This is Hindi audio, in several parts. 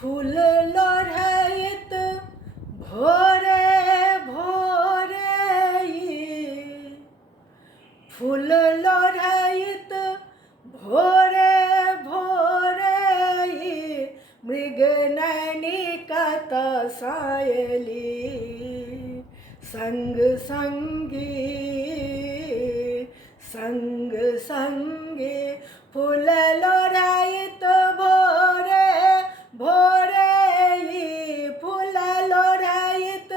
फूल लोढ़ैत भोरे भोरे फूल लोढ़ैत भोरे भोरे मृग नैनी कतऽ अयली संग संगी संग संगी फूल लोढ़ैत भोरे भोरे फूल लोढ़ैत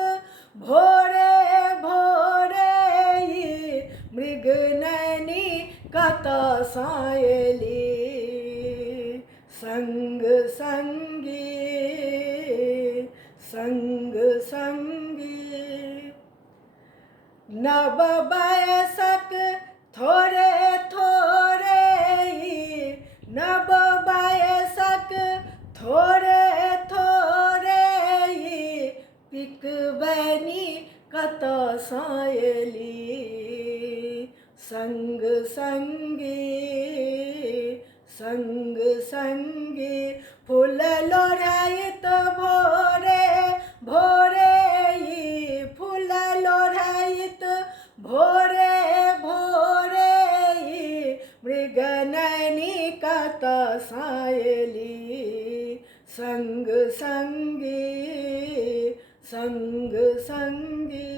भोरे भोरे मृग नैनी कतऽ अयली संग संगी संग संगी नव बयसक थोड़े थोड़े नव बयसक थोड़े थोड़े पिकबैनी कतऽ अयली संग संगी संग संगी फूल लोढ़ैत भोरे भोरे फूल लोढ़ैत भोरे भोरे मृग नैनी कतऽ अयली संग संगी संग संगी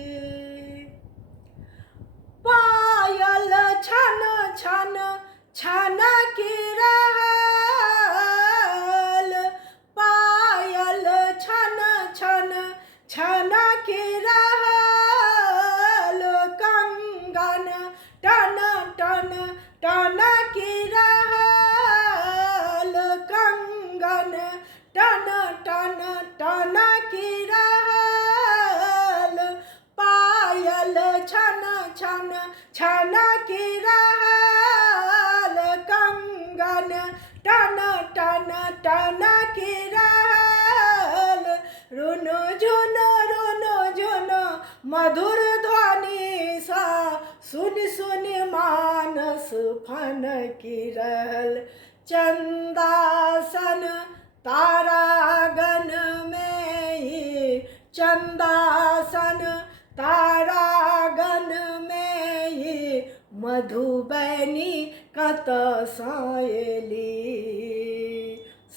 पायल छन छन छनकी रहल पायल छन छन छनकी रहल कंगन टन टन टनकी रहल कंगन टन टन टनकी रहल पायल छन छन छनकी रहल कंगन टन टन टनकी रहल रुनु झुनु मधुर ध्वनि सा सुनि सुनि मानस फनकी रहल चंदासन तारागण में चंदासन तारागण में मधुबनी कतऽ अयली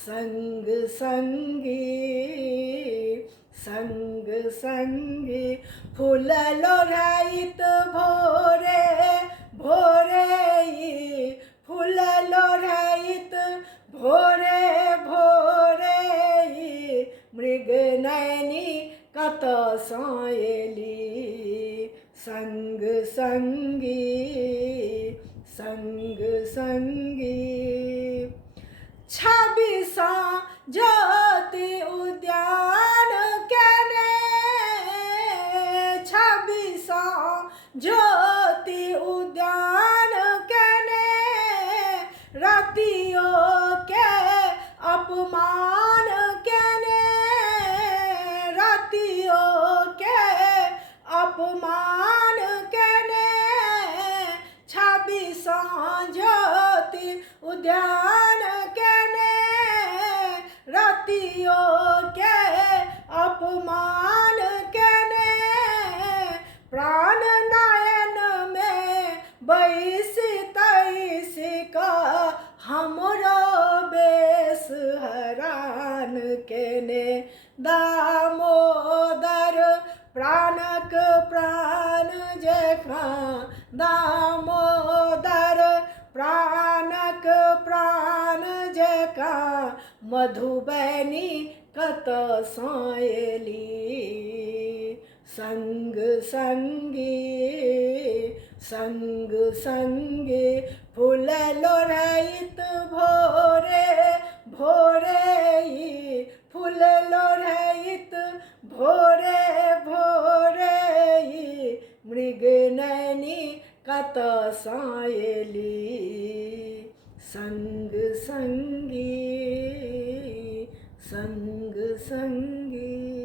संग संगी संग संगी फूल लोढ़ैत भोरे भोरे फूल लोढ़ैत भोरे भोरे मृग नैनी कतऽ अयली संग संगी संग संगी छब्बीसा ज्योति उद्यान केने छब्बीसा ज्योति उद्यान केने रतियो के अपमान केने रतियो के अपमान केने छब्बीसा ज्योति उद्यान केने रतियो के अपमान केने प्राण नयन में बैसी तैसी का हमरो बेस हरान केने दामोदर प्राणक प्राण जखा दामोदर प्राणक प्राण जका मधुबनी कतऽ अयली संग संगी संग संगी फूल लोढ़ैत भोरे भोरे फूल लोढ़ैत भोरे भोरे मृग नैनी कतऽ अयली संग संगी संग संगी।